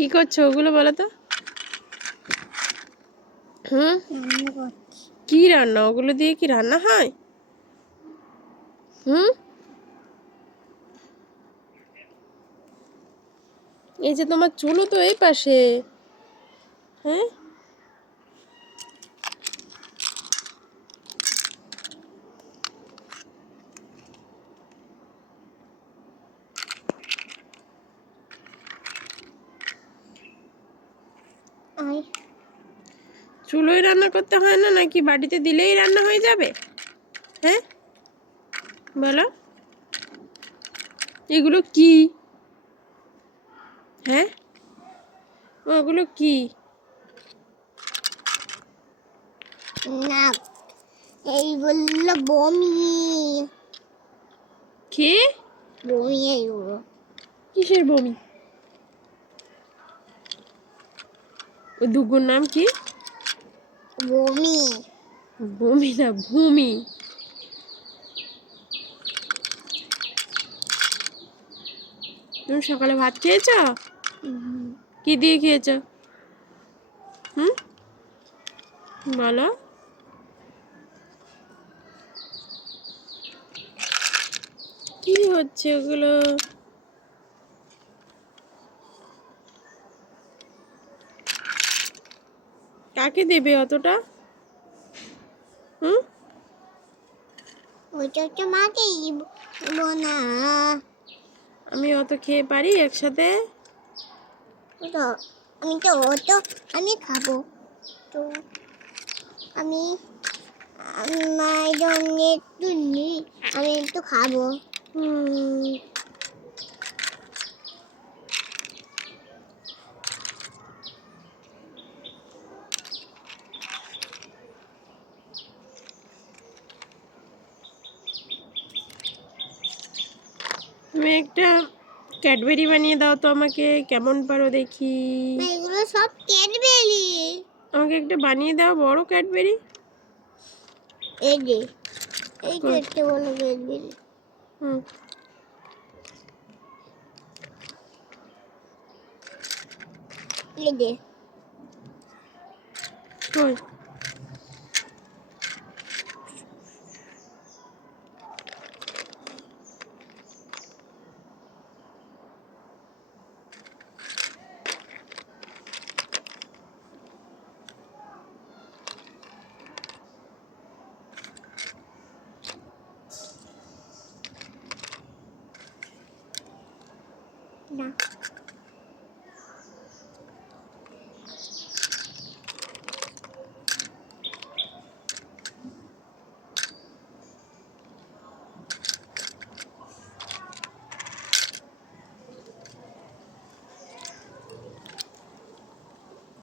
কি করছো ওগুলো বলো তো? হুম, রান্না করছি। কি রান্না? ওগুলো দিয়ে কি রান্না হয়? হুম, এই যে তোমার চুলও তো এই পাশে। হ্যাঁ, আই চুলোয় রান্না করতে হয় না নাকি বাড়িতে দিলেই রান্না হয়ে যাবে? হ্যাঁ, বলো এগুলো কি? হ্যাঁ, ওগুলো কি? না, এইগুলো বমি। কি? বমি এইগুলো। কিসের বমি? ওই দুগুর নাম কি? বমি। বমি না, ভূমি। তুমি সকালে ভাত খেয়েছো? কি দিয়ে খেয়েছো? হুম, বলো। কি হচ্ছে ওগুলো? কাকে দেবে অতটা? হুম, ওইটা হচ্ছে মাকেই দেবো না। আমি অত খেয়ে পারি একসাথে? তো আমি তো আমি খাবো। তো আমি আমার জন্য একটু নিই, আমি একটু খাবো। হুম, তুমি একটা ক্যাডবেরি বানিয়ে দাও তো আমাকে, কেমন পারো দেখি। না, এগুলো সব ক্যাডবেরি। আমাকে একটা বানিয়ে দাও, বড় ক্যাডবেরি। এই যে এই যে একটা বড় ক্যাডবেরি। হুম, এই যে কই?